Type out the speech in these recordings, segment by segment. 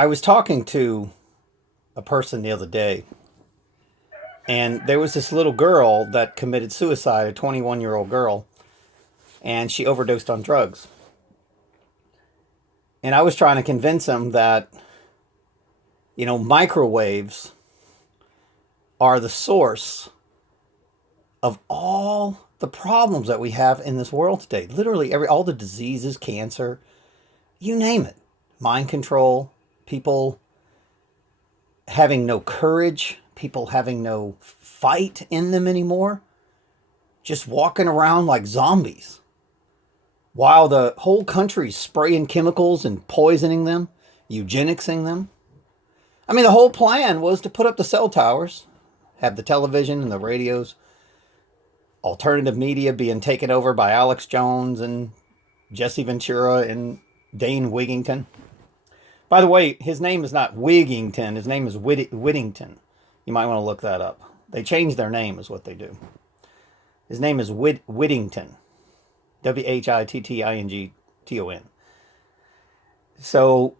I was talking to a person the other day, and there was this little girl that committed suicide, a 21-year-old girl, and she overdosed on drugs. And I was trying to convince him that, microwaves are the source of all the problems that we have in this world today. Literally all the diseases, cancer, you name it. Mind control, people having no courage, people having no fight in them anymore, just walking around like zombies while the whole country's spraying chemicals and poisoning them, eugenicsing them. I mean, the whole plan was to put up the cell towers, have the television and the radios, alternative media being taken over by Alex Jones and Jesse Ventura and Dane Wigington. By the way, his name is not Wigington. His name is Whittington. You might want to look that up. They changed their name is what they do. His name is Whittington. Whittington. So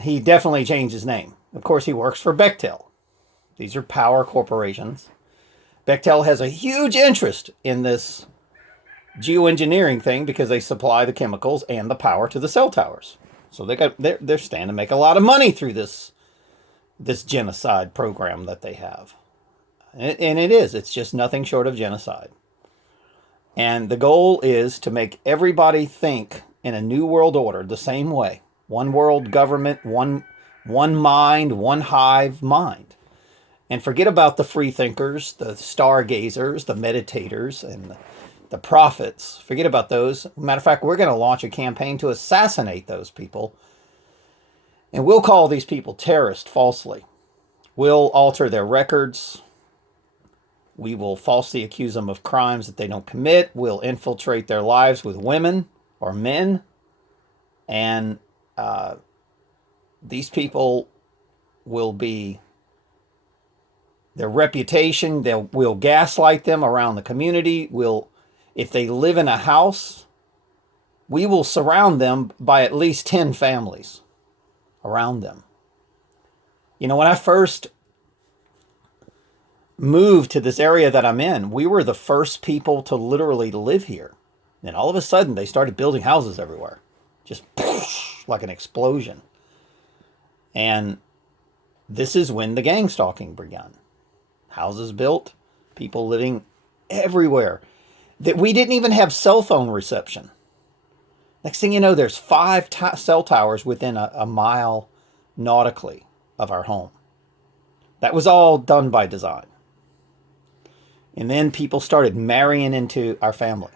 he definitely changed his name. Of course, he works for Bechtel. These are power corporations. Bechtel has a huge interest in this geoengineering thing because they supply the chemicals and the power to the cell towers. So they're standing to make a lot of money through this genocide program that they have. And it's just nothing short of genocide. And the goal is to make everybody think in a new world order the same way. One world government, one mind, one hive mind. And forget about the free thinkers, the stargazers, the meditators, and the prophets. Forget about those. Matter of fact, we're going to launch a campaign to assassinate those people. And we'll call these people terrorists falsely. We'll alter their records. We will falsely accuse them of crimes that they don't commit. We'll infiltrate their lives with women or men. And these people will be... their reputation, we'll gaslight them around the community. If they live in a house, we will surround them by at least 10 families around them. When I first moved to this area that I'm in, we were the first people to literally live here. And all of a sudden, they started building houses everywhere. Just like an explosion. And this is when the gang stalking began. Houses built, people living everywhere. That we didn't even have cell phone reception. Next thing you know, there's 5 cell towers within a mile nautically of our home. That was all done by design. And then people started marrying into our family.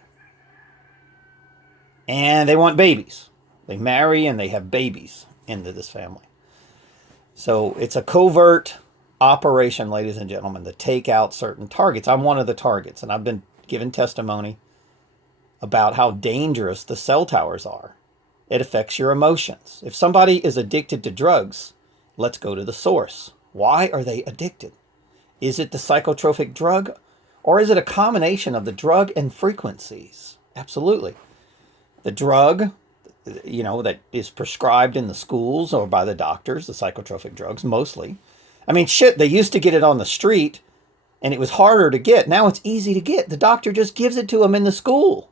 And they want babies. They marry and they have babies into this family. So it's a covert operation, ladies and gentlemen, to take out certain targets. I'm one of the targets, and I've been given testimony about how dangerous the cell towers are. It affects your emotions. If somebody is addicted to drugs, let's go to the source. Why are they addicted? Is it the psychotropic drug, or is it a combination of the drug and frequencies? Absolutely. The drug, that is prescribed in the schools or by the doctors, the psychotropic drugs mostly. I mean, shit, they used to get it on the street, and it was harder to get. Now it's easy to get. The doctor just gives it to them in the school.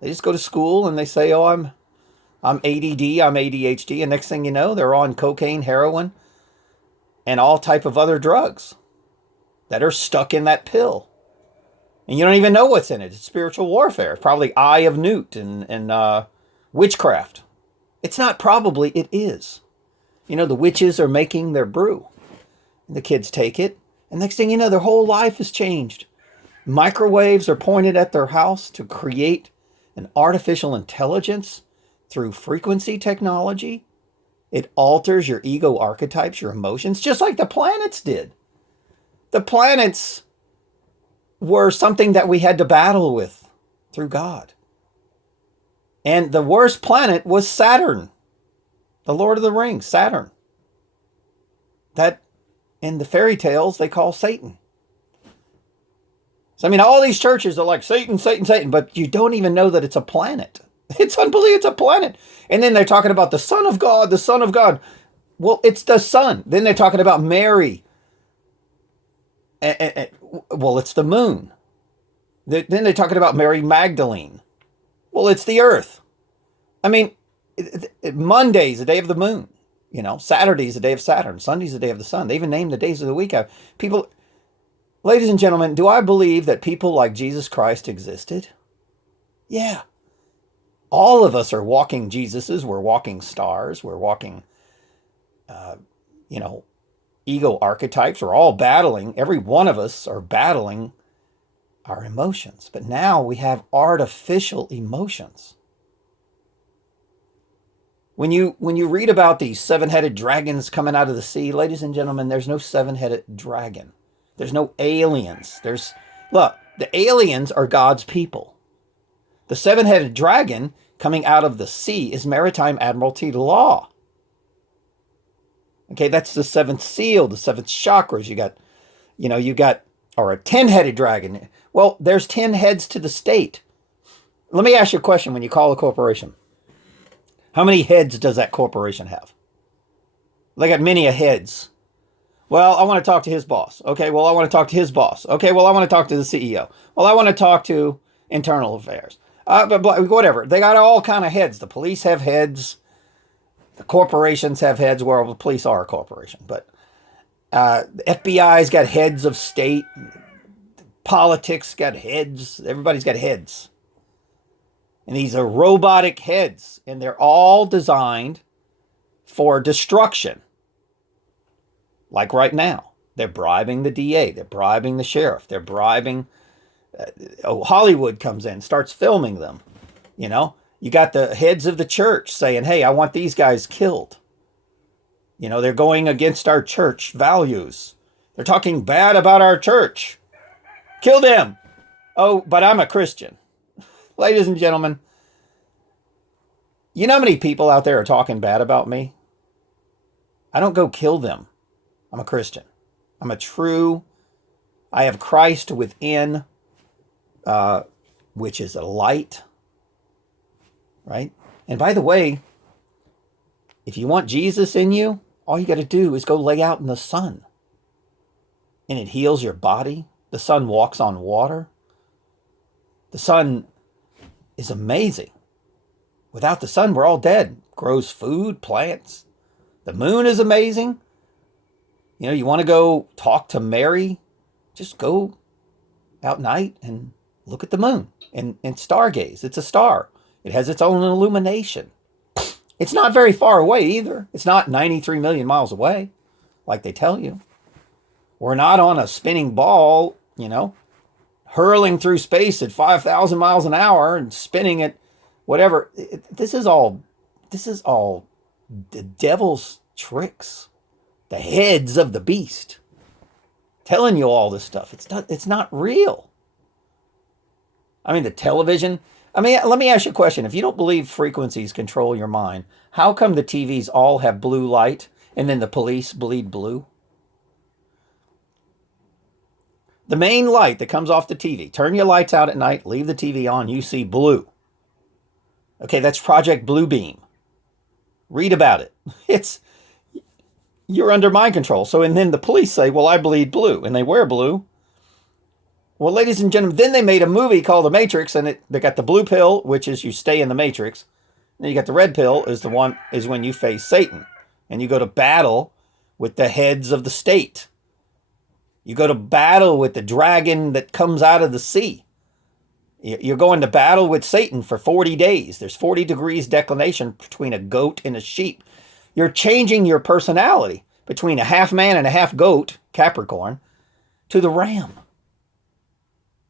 They just go to school and they say, oh, I'm ADD, I'm ADHD, and next thing you know, they're on cocaine, heroin, and all type of other drugs that are stuck in that pill. And you don't even know what's in it. It's spiritual warfare. Probably Eye of Newt and witchcraft. It's not probably, it is. The witches are making their brew. And the kids take it. And next thing you know, their whole life has changed. Microwaves are pointed at their house to create an artificial intelligence through frequency technology. It alters your ego archetypes, your emotions, just like the planets did. The planets were something that we had to battle with through God. And the worst planet was Saturn. The Lord of the Rings, Saturn. That, in the fairy tales, they call Satan. So, all these churches are like Satan, Satan, Satan, but you don't even know that it's a planet. It's unbelievable, it's a planet. And then they're talking about the Son of God, the Son of God. Well, it's the sun. Then they're talking about Mary. Well, it's the moon. Then they're talking about Mary Magdalene. Well, it's the earth. I mean, Monday's the day of the moon. You know, Saturday's the day of Saturn. Sunday's the day of the sun. They even named the days of the week. People, ladies and gentlemen, do I believe that people like Jesus Christ existed? Yeah. All of us are walking Jesuses. We're walking stars. We're walking, you know, ego archetypes. We're all battling. Every one of us are battling our emotions. But now we have artificial emotions. When you read about these seven-headed dragons coming out of the sea, ladies and gentlemen, there's no seven-headed dragon. There's no aliens. Look, the aliens are God's people. The seven-headed dragon coming out of the sea is maritime admiralty law. Okay, that's the seventh seal, the seventh chakras. You got, or a 10-headed dragon. Well, there's 10 heads to the state. Let me ask you a question when you call a corporation. How many heads does that corporation have? They got many heads. Well, I want to talk to his boss. Okay, well, I want to talk to his boss. Okay, well, I want to talk to the CEO. Well, I want to talk to internal affairs. Whatever. They got all kind of heads. The police have heads. The corporations have heads. Well, the police are a corporation. But the FBI's got heads of state. Politics got heads. Everybody's got heads. And these are robotic heads. And they're all designed for destruction. Like right now. They're bribing the DA. They're bribing the sheriff. They're bribing... Hollywood comes in, starts filming them. You know, you got the heads of the church saying, hey, I want these guys killed. You know, they're going against our church values. They're talking bad about our church. Kill them. Oh, but I'm a Christian. Ladies and gentlemen, you know how many people out there are talking bad about me? I don't go kill them. I'm a Christian. I have Christ within, which is a light, right? And by the way, if you want Jesus in you, all you got to do is go lay out in the sun. And it heals your body. The sun walks on water. The sun is amazing. Without the sun, we're all dead. Grows food, plants. The moon is amazing. You know, you want to go talk to Mary? Just go out night and look at the moon and stargaze. It's a star. It has its own illumination. It's not very far away either. It's not 93 million miles away, like they tell you. We're not on a spinning ball, you know, hurling through space at 5,000 miles an hour and spinning at whatever. This is all the devil's tricks. The heads of the beast. Telling you all this stuff. It's not real. I mean, the television. I mean, let me ask you a question. If you don't believe frequencies control your mind, how come the TVs all have blue light and then the police bleed blue? The main light that comes off the TV. Turn your lights out at night, leave the TV on, you see blue. Okay, that's Project Bluebeam. Read about it. You're under mind control. So, and then the police say, well, I bleed blue, and they wear blue. Well, ladies and gentlemen, then they made a movie called The Matrix, and they got the blue pill, which is you stay in the Matrix. Then you got the red pill, is when you face Satan, and you go to battle with the heads of the state. You go to battle with the dragon that comes out of the sea. You're going to battle with Satan for 40 days. There's 40 degrees declination between a goat and a sheep. You're changing your personality between a half man and a half goat, Capricorn, to the ram.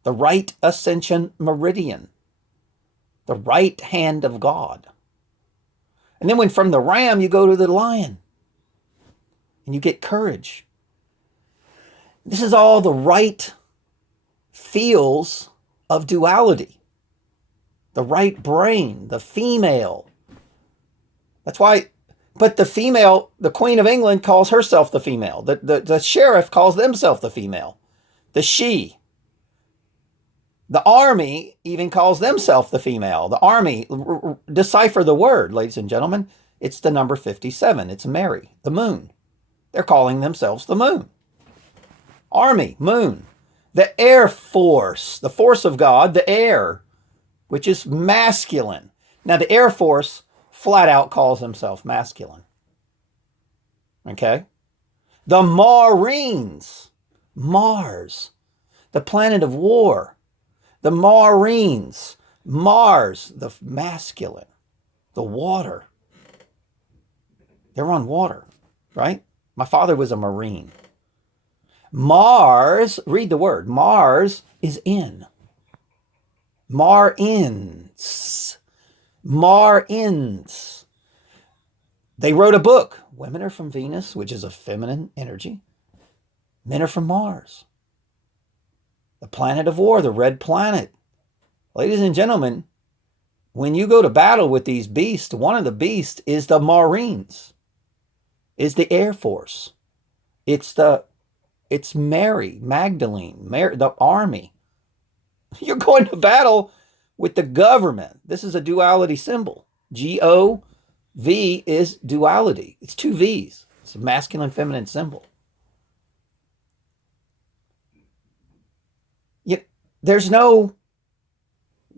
The right ascension meridian. The right hand of God. And then when from the ram you go to the lion. And you get courage. This is all the right feels of duality. The right brain, the female. That's why, but the female, the Queen of England calls herself the female. The sheriff calls themselves the female. The she. The army even calls themselves the female. The army, decipher the word, ladies and gentlemen. It's the number 57. It's Mary, the moon. They're calling themselves the moon. Army, moon. The air force, the force of God, the air, which is masculine. Now, the Air Force flat out calls himself masculine. Okay? The Marines, Mars, the planet of war. The Marines, Mars, the masculine, the water. They're on water, right? My father was a Marine. Mars, read the word, Mars is in. Marins. Marins. They wrote a book. Women are from Venus, which is a feminine energy. Men are from Mars. The planet of war, the red planet. Ladies and gentlemen, when you go to battle with these beasts, one of the beasts is the Marines, is the Air Force. It's Mary, Magdalene, Mary, the army. You're going to battle with the government. This is a duality symbol. G-O-V is duality. It's two V's. It's a masculine, feminine symbol. There's no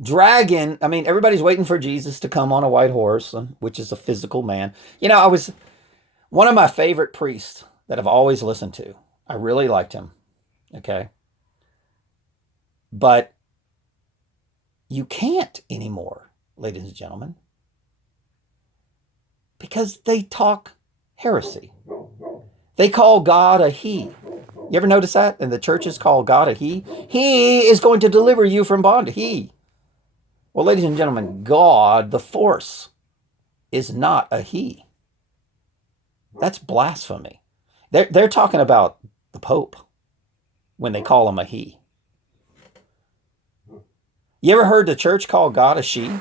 dragon. I mean, everybody's waiting for Jesus to come on a white horse, which is a physical man. I was one of my favorite priests that I've always listened to. I really liked him. Okay. But you can't anymore, ladies and gentlemen, because they talk heresy. They call God a he. You ever notice that? And the churches call God a he. He is going to deliver you from bondage. He. Well, ladies and gentlemen, God, the force, is not a he. That's blasphemy. They're talking about the Pope when they call him a he. You ever heard the church call God a she?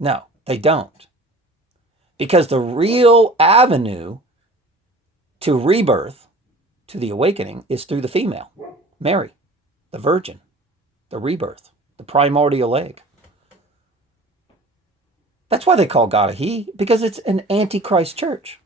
No, they don't. Because the real avenue to rebirth, to the awakening, is through the female, Mary, the virgin, the rebirth, the primordial egg. That's why they call God a he, because it's an antichrist church.